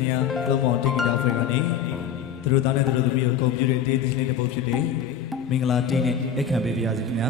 နေရာလုံးမောင်တင်ဂီတာဖွဲ့ကနေသူတို့သားနဲ့သူတို့သမီးကိုဂုဏ်ပြုတဲ့ဒေသလေးတစ်ပုဒ်ဖြစ်တယ်မင်္ဂလာတီးနဲ့အခမ်းပေးပါရစေခင်ဗျာ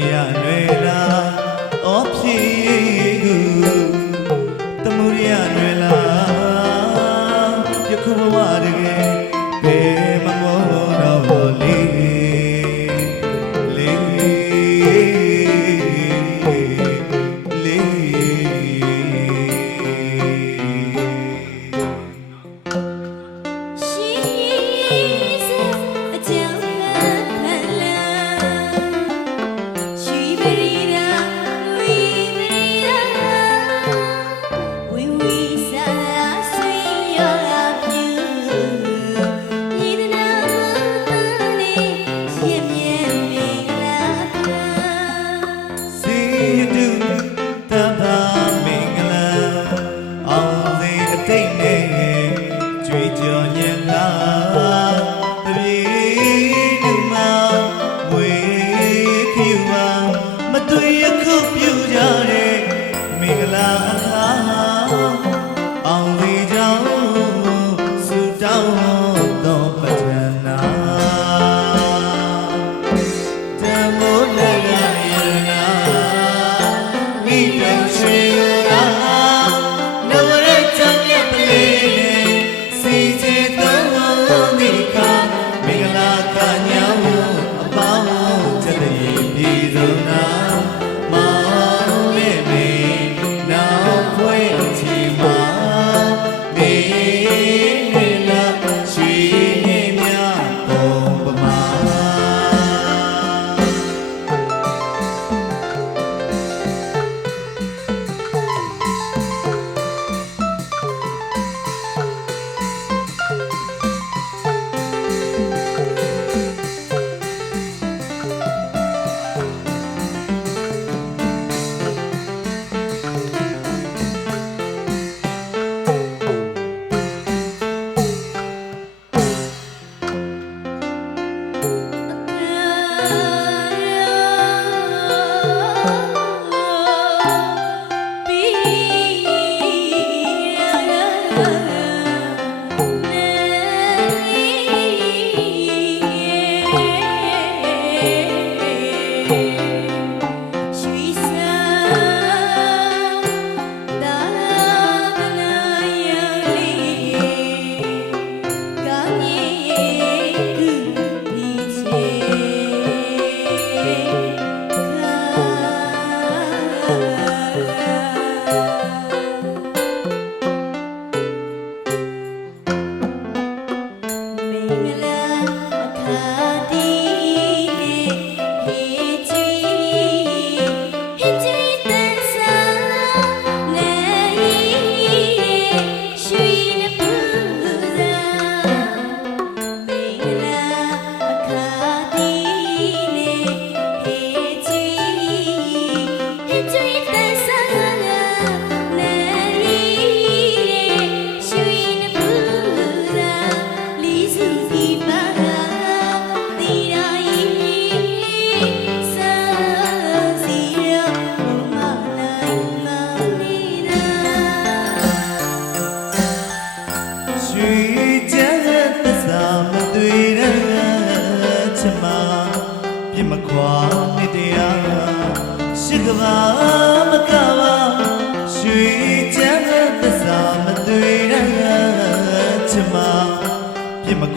呀。free.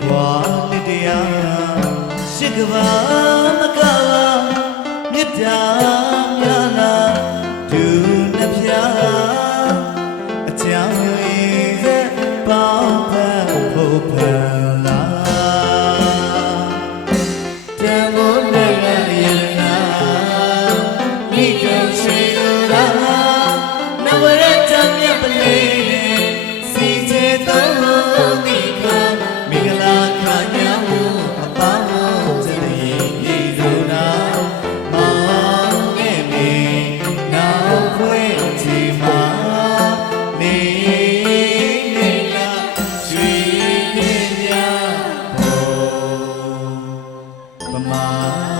ကွာတရားရှိကဘာမကလာမြတ်တာမြနာဒူနှပြအချောင်းရည်သက်ပေါင်းဖန်ဖို့ဖန် 妈妈